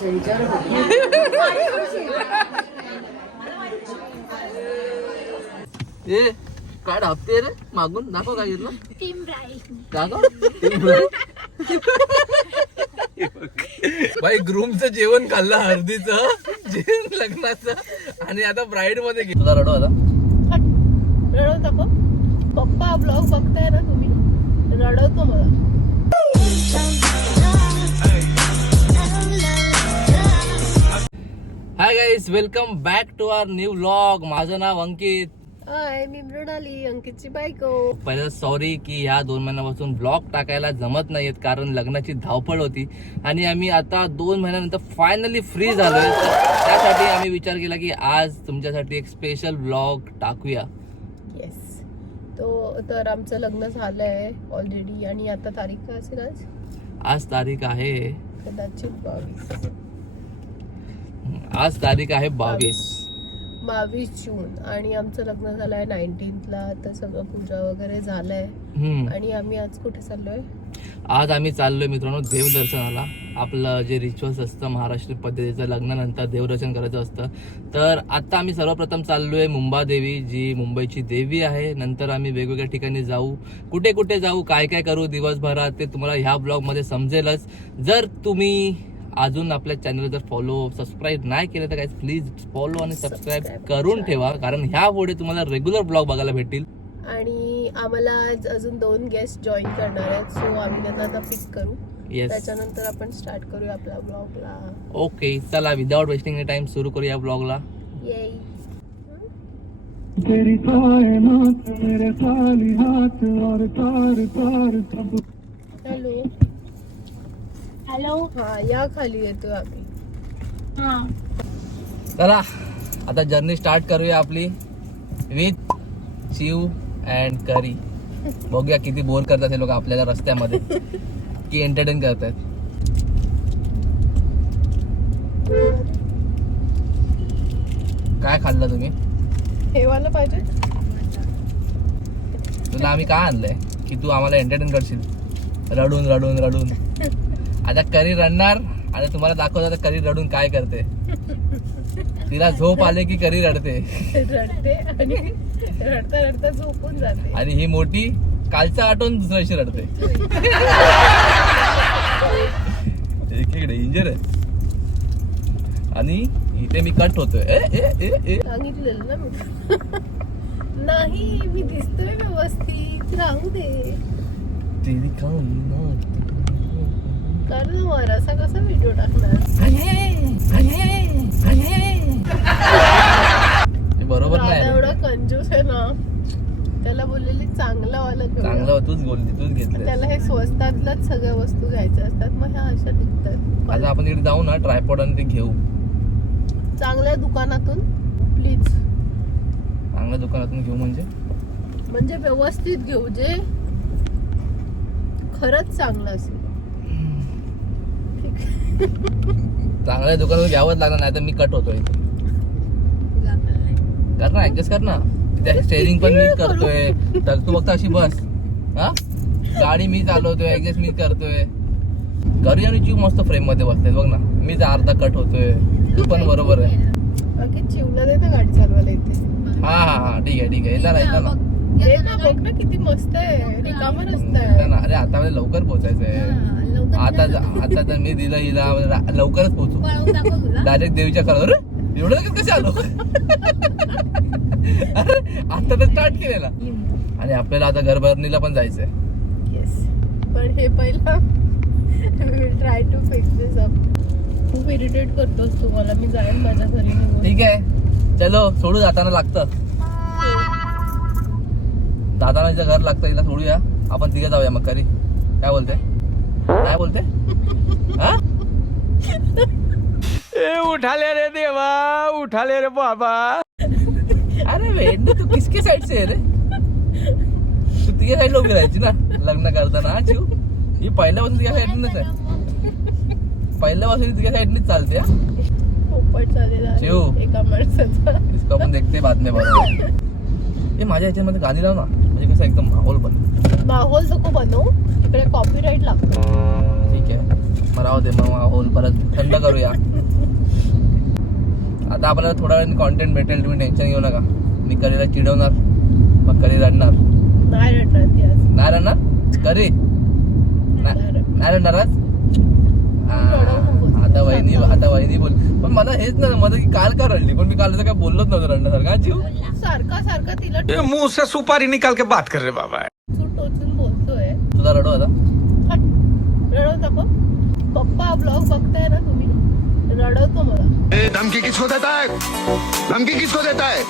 ए काय हप्ते रे मागून दाखव काय घेतलं टीम ब्राईट दाखव भाई ग्रूमचं जेवण खाल्लं हळदीचं जेवण लग्नाचं आणि आता ब्राईड मध्ये घेतलं. तुला रडू आता रडवता का पप्पा ब्लॉग बघताय ना तुम्ही रडवतो मला. Hi guys welcome back to our new vlog. माझं नाव अंकित. हाय मी मृणाली अंकितची बायको. पहिलं सॉरी की ह्या 2 महिन्यापासून ब्लॉग टाकायला जमत नाहीयेत कारण लग्नाची धावपळ होती आणि आम्ही आता 2 महिन्यानंतर फायनली फ्री झालोय. त्यासाठी आम्ही विचार केला की आज तुमच्यासाठी एक स्पेशल ब्लॉग टाकूया. येस तर आमचं लग्न झालंय ऑलरेडी आणि आता तारीख काय असेल आज तारीख आहे कदाचित 22. आज तारीख आहे 22 जून आणि आमचं लग्न झालंय 19ला. तर सगळं पूजा वगैरे झालंय आणि आम्ही आज कुठे चाललोय. आज आम्ही चाललोय मित्रांनो देवदर्शनाला. आपलं जे रिच्युअल्स असतं महाराष्ट्र पद्धतीचं लग्नानंतर देवदर्शन करायचं असतं. तर आता आम्ही सर्वप्रथम चाललोय मुंबादेवी जी मुंबईची देवी आहे. नंतर आम्ही वेगवेगळ्या ठिकाणी जाऊ. कुठे कुठे जाऊ काय काय करू दिवसभरात ते तुम्हाला ह्या ब्लॉग मध्ये समजेलच. जर तुम्ही अजून आपल्या चॅनल जर सबस्क्राईब नाही केलं तर काय प्लीज फॉलो आणि सबस्क्राईब करून ठेवा कारण ह्या पुढे तुम्हाला रेग्युलर ब्लॉग बघायला भेटतील. आणि आम्हाला आज अजून 2 गेस्ट जॉईन करणार आहेत सो आम्ही त्यांना आता पिक करू. त्याच्यानंतर आपण स्टार्ट करूया आपल्या ब्लॉगला. ओके चला विदाउट वेस्टिंग टाइम सुरू करूया ब्लॉगला. येई हॅलो हॅलो हा या खाली येतोय आम्ही. चला आता जर्नी स्टार्ट करूया आपली विथ शिव अँड करी. बघूया किती बोर करतात हे लोक आपल्याला रस्त्यामध्ये की एंटरटेन करतात. काय खाल्लं तुम्ही. हे वाला पाहिजे तुला आम्ही काय आणलंय की तू आम्हाला एंटरटेन करशील रडून रडून रडून. आता करी रडणार आणि तुम्हाला दाखवतो करी रडून काय करते. तिला झोप आले की करी रडते आणि रडता रडता झोपून जाते. आणि ही मोठी कालचा आठवून दुसऱ्या दिवशी रडते. एक डेंजर आहे. आणि इथे मी कट होतोय. सांगितलेलं ना मी. नाही मी दिसतोय व्यवस्थित राहू दे. कर ना वर असा कसा व्हिडिओ टाकणार. बरोबर नाही. एवढा कंजूस आहे ना. त्याला बोललेली चांगलं वालं चांगलं तूच बोलली तूच घेतलं. त्याला हे स्वस्तातल्याच सगळ्या वस्तू घ्यायच्या असतात मग ह्या अशा दिसतात. आता आपण तिकडे जाऊ ना ट्रायपॉड आणि ते घेऊ चांगल्या दुकानातून प्लीज. चांगल्या दुकानातून घेऊ म्हणजे व्यवस्थित घेऊ जे खरंच चांगलं असेल. चांगल्या दुकानातून घ्यावंच लागणार नाही तर मी कट होतोय. कर ना ऍडजस्ट कर ना. त्या स्टेअरिंग पण मीच करतोय तर तू फक्त अशी बस. हा गाडी मी चालवतोय ऍडजस्ट मी करतोय. करी आणि चिव मस्त फ्रेम मध्ये बसते बघ ना. मीच अर्धा कट होतोय. तू पण बरोबर आहे. बाकी चिवला दे ना गाडी चालवायला इथे. हा हा हा ठीक आहे येता ना दे ना बघ ना किती मस्त आहे. रिकामा रस्ता आहे. अरे आता मला लवकर पोहोचायचंय. आता तर मी दिलं हिला लवकरच पोहोचू डायरेक्ट देवीच्या खरं. एवढं कसं आलो. अरे आता तर स्टार्ट केलेला आणि आपल्याला आता घरभरणीला पण जायचंय. येस पण हे पहिला try to fix this up. खूप इरिटेट करतोस तू मला. मी जाईन माझ्या घरी. ठीक आहे चलो सोडू. जाताना लागतं दादाला हिचं घर लागतं. हिला सोडूया आपण तिघे जाऊया मग. करी काय बोलते काय बोलते. हा उठाले रे देवा उठाले रे बाबा. अरे वेट तू किसके साइड से है रे. तू तिघे साइड उभी राहायची ना लग्न करताना. चिव ही पहिल्यापासून तिघ्या साईडनीच आहे. पहिल्यापासून तिघ्या साईडनीच चालते. चिव एका माणसाचा इसको आपण देखते बाद में बरोबर. हे माझ्या ह्याच्यामध्ये गाणी लाव ना म्हणजे कसं एकदम माहोल बन. माहोल नको बनवू. तिकडे कॉपीराईट लागतो. ठीक आहे मग राहू दे, मग होल परत थंड करूया. आता आपल्याला थोडा वेळ कॉन्टेंट भेटेल, तुम्ही टेन्शन घेऊ नका. मी करीला चिडवणार, मग करी रडणार. नाही रडणार ती आज. नाही रडणार करी, नाही रडणार आज. आता वहिनी बोल. पण मला हेच नाही माझं की काल का रडली, पण मी काल असं काय बोललोच नव्हतं रडण्यासारखं. जीव सारखा तिला ये मुंह से सुपारी निकाल के बात कर रहे बाबा. टोचून बोलतोय. तुला रडू आता. रडवता का पप्पा? ब्लॉग बघताय ना तुम्ही, रडवतो मला. धमकी किसको देता है? धमकी किसको देता है?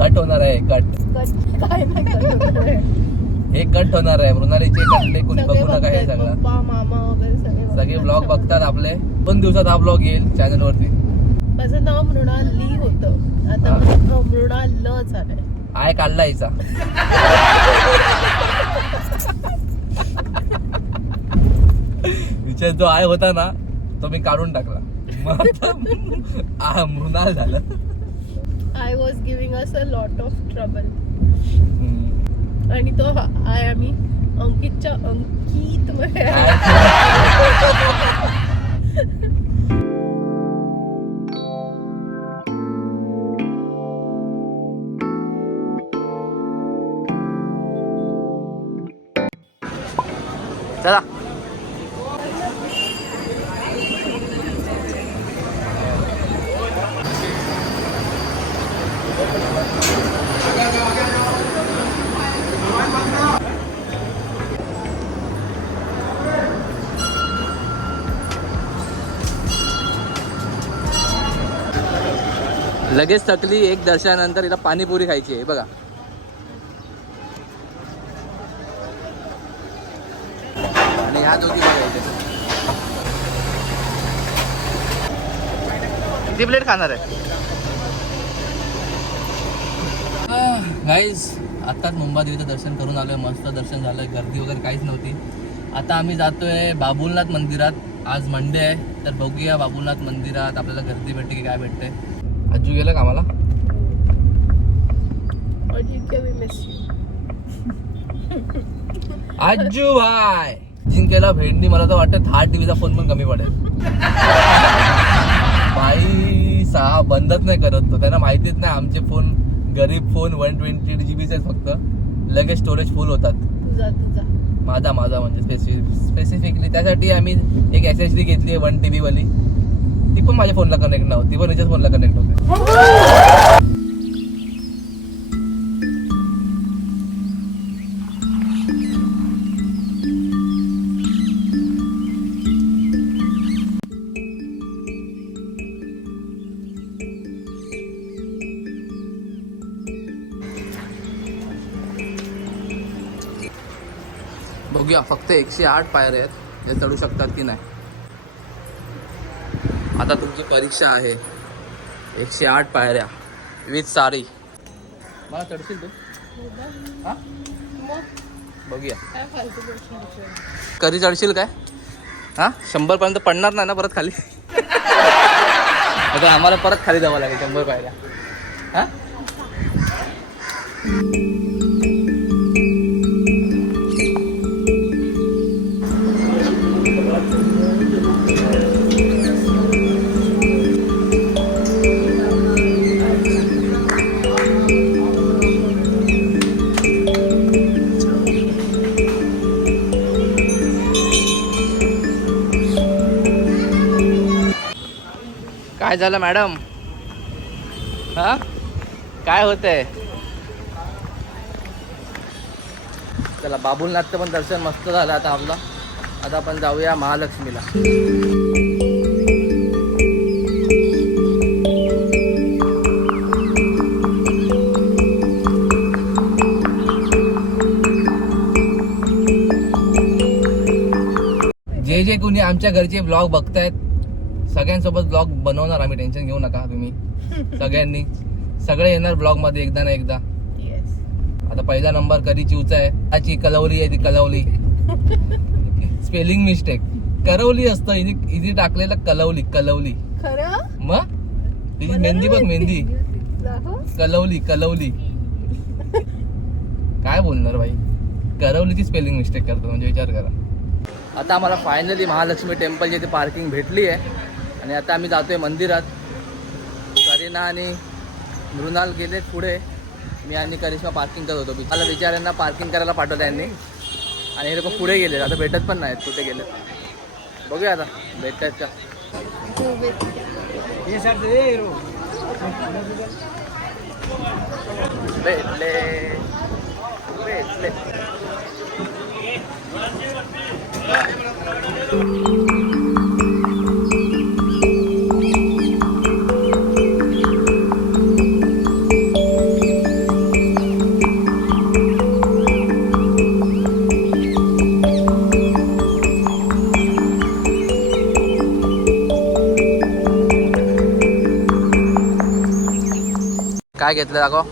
कट होणार आहे, कट. काय नाही करत आहे. हे कट होणार आहे. मृणालीचे कटले कोणी बघू नका. हे सगळं पप्पा मामा वगैरे सगळे ब्लॉग बघतात आपले. 2 दिवसात हा ब्लॉग येईल चॅनल वरती. माझं नाव मृणाली होतं, आता मृणाल झालंय. आय काढला हिचा. विचार जो आय होता ना तो मी काढून टाकला, मग आता मृणाल झालं. I was giving us a lot of trouble. आणि तो आय आम्ही अंकितच्या अंकित मध्ये. चला लगेच थकली. एक दर्शनानंतर हिला पाणीपुरी खायची आहे बघा. आणि ह्या दोघी बघायचे. किती प्लेट खाणार आहे गाईज? आत्ताच मुंबा देवीचं दर्शन करून आलोय. मस्त दर्शन झालंय, गर्दी वगैरे काहीच नव्हती. आता आम्ही जातोय बाबुलनाथ मंदिरात. आज मंडे आहे, तर बघूया बाबुलनाथ मंदिरात आपल्याला गर्दी भेटते की काय भेटते. आजू गेलं कामाला. आजू भाई जिंकेला भेंडी. मला तर वाटतं थार टीव्हीचा फोन पण कमी पडेल. भाई 6 बंदच नाही करत तो. त्यांना माहितीच नाही आमचे फोन गरीब फोन 128 GB आहेत फक्त. लगेच स्टोरेज फुल होतात. तुझा माझा म्हणजे स्पेसिफिकली त्यासाठी आम्ही एक SSD घेतली आहे 1 TB वाली. ती पण माझ्या फोनला कनेक्ट नव्हती, ती पण याच्याच फोनला कनेक्ट होते. बघूया, फक्त 108 पायऱ्या आहेत. हे चढू शकतात की नाही. आता तुमची परीक्षा आहे. 108 पायऱ्या विथ सारी. मला चढशील तू? हा बघूया. कधी चढशील काय? हा 100 पर्यंत पडणार नाही ना परत खाली? आता आम्हाला परत खाली जावं लागेल 100 पायऱ्या. हा काय झालं मॅडम? हा काय होतंय? चला बाबुलनाथचं पण दर्शन मस्त झालं आता आपलं. आता आपण जाऊया महालक्ष्मीला. जे कोणी आमच्या घरचे ब्लॉग बघतायत सगळ्यांसोबत ब्लॉग बनवणार आम्ही. टेन्शन घेऊ नका तुम्ही. सगळ्यांनी सगळे येणार ब्लॉग मध्ये एकदा ना एकदा. आता पहिला नंबर कधी चिवचा आहे. आची कलवली आहे ती कलवली. Spelling mistake. करवली असतं इथे टाकलेलं कलवली. खरं मग तिची मेहंदी बघ, मेहंदी कलवली. काय बोलणार भाई. करवलीची स्पेलिंग मिस्टेक करतो म्हणजे विचार करा. आता आम्हाला फायनली महालक्ष्मी टेम्पलची इथे पार्किंग भेटली आहे आणि आता आम्ही जातोय मंदिरात. करीना आणि मृणाल गेले पुढे, मी आणि करिश्मा पार्किंग करत होतो. मला विचारांना पार्किंग करायला पाठवलं यांनी आणि हे लोक पुढे गेले. आता भेटत पण नाहीत कुठे गेले. बघूया आता भेटतात का. भेटले भेटले. काय घेतलं दाखव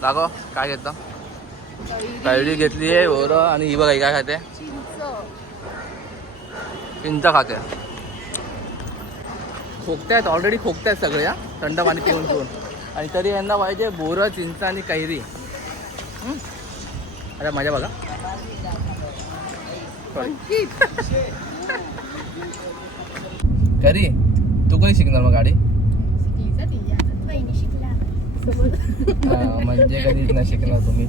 दाखव. काय घेतलं? कैरी घेतली आहे बरं. आणि ही बघा काय खाते? चिंच खाते. खोकतायत ऑलरेडी, खोकतायत सगळे थंड पाणी पिऊन पिऊन. आणि तरी यांना पाहिजे बोरं, चिंच आणि कैरी. अरे मजा बघा. करी तू कधी शिकणार मग गाडी? म्हणजे कधीच नाही शिकणार तुम्ही.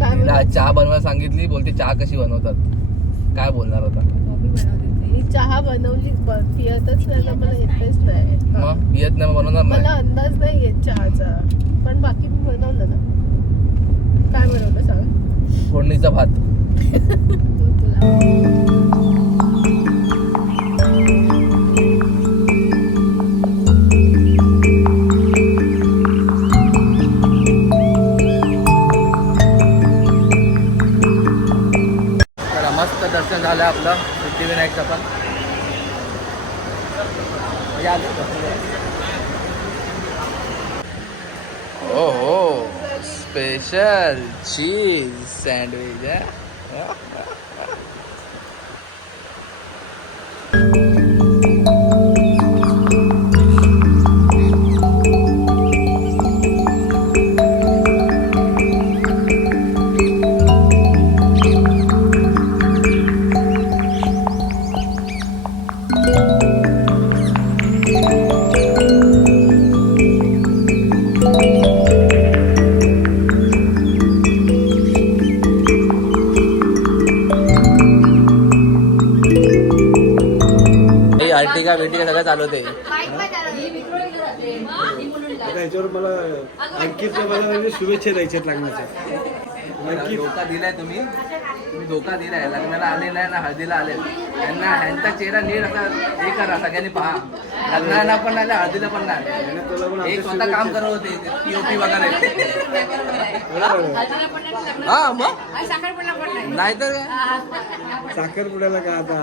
तिला चहा बनवायला सांगितली, बोलते चहा कशी बनवतात. काय बोलणार होता? चहा बनवली पियतच नाही तर मला येतच नाही. मग पियत नाही बनवणार नाही. मला अंदाज नाही येत चहाचा, पण बाकी मी बनवलं ना. काय बनवलं सांग? फोडणीचा भात. मस्त दर्शन झालं आपलं सिद्धिविनायकचं पण. ओ हो स्पेशल चीज सँडविच आहे. आर्टिका बिर्टिका सगळं चालवते. याच्यावर मला अंकितला मला शुभेच्छा द्यायच्यात लग्नाच्या. धोका दिलाय तुम्ही धोका दिलाय. लग्नाला आलेला आहे ना, हळदीला आले त्यांना ह्यांचा चेहरा नीट असा हे करा, सगळ्यांनी पहा. लग्नाला पण नाही, हळदीला पण नाही. एक स्वतः काम करत होते पीओपी वगैरे. हा मग नाही तर साखरपुड्याला का आता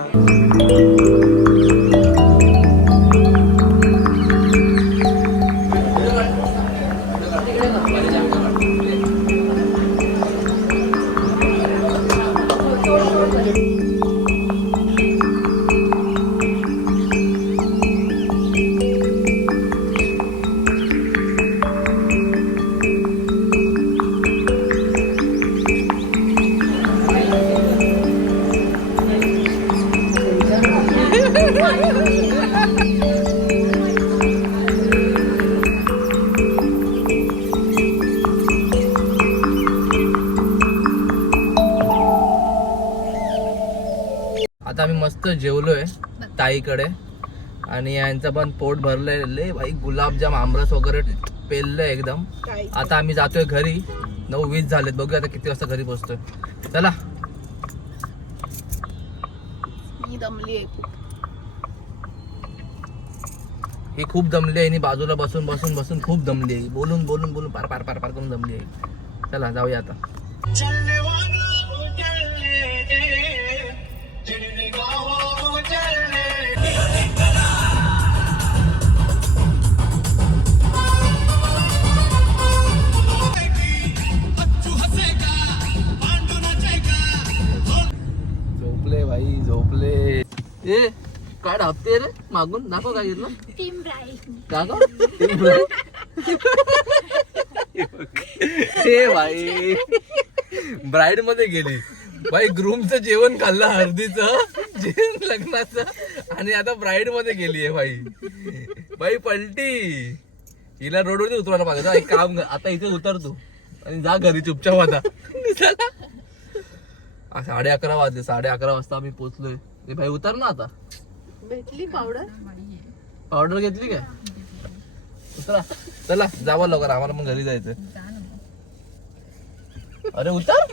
आता आम्ही मस्त जेवलोय ताईकडे आणि यांचं पण पोट भरलंय. लय भाई गुलाबजाम आमरस वगैरे पेललंय एकदम. आता आम्ही जातोय घरी. 9:20 झालेत. बघूया आता किती वाजता घरी पोहोचतोय. चला. मी दमली आहे. ही खूप दमली आहे. बाजूला बसून बसून बसून खूप दमली आहे. बोलून बोलून बोलून पार पार पार पार करून दमली आहे. चला जाऊया आता. झोपले भाई झोपले. ए काय हप्ते रे मागून दाखव काय घेतलं. Team bright. दाखव. हे भाई ब्राईड मध्ये गेली. बाई ग्रूमचं जेवण खाल्लं हळदीचं जेवण लग्नाचं आणि आता ब्राईड मध्ये गेलीये बाई पलटी हिला रोडवरती उतरवायला पाहिजे एक काम कर, आता इथे उतर तू आणि जा घरी चुपचाप आता 11:30 वाजले 11:30 वाजता आम्ही पोहोचलोय. ए भाई उतर ना आता. भेटली पावडर घेतली काय उतरा चला जावा लवकर आम्हाला मग घरी जायचं. अरे उतर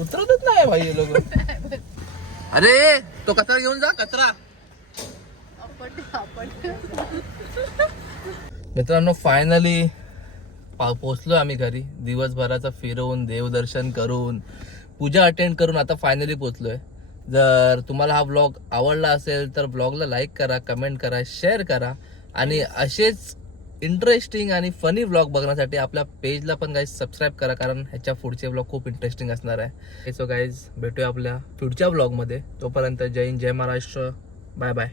उतरतच नाही भाई हे लोक. अरे तो कचरा घेऊन जा कचरा. मित्रांनो फायनली पोहोचलो आम्ही घरी. दिवसभराचं फिरवून देवदर्शन करून पूजा अटेंड करून आता फायनली पोहोचलोय. जर तुम्हाला हा ब्लॉग आवडला असेल तर ब्लॉगला लाईक करा, कमेंट करा, शेअर करा आणि असेच इंटरेस्टिंग आणि फनी ब्लॉग बघण्यासाठी आपल्या पेजला पण गाईज सबस्क्राईब करा, कारण ह्याच्या पुढचे ब्लॉग खूप इंटरेस्टिंग असणार आहे. सो गाईज भेटूया आपल्या पुढच्या ब्लॉगमध्ये. तोपर्यंत जय हिंद, जय महाराष्ट्र, बाय बाय.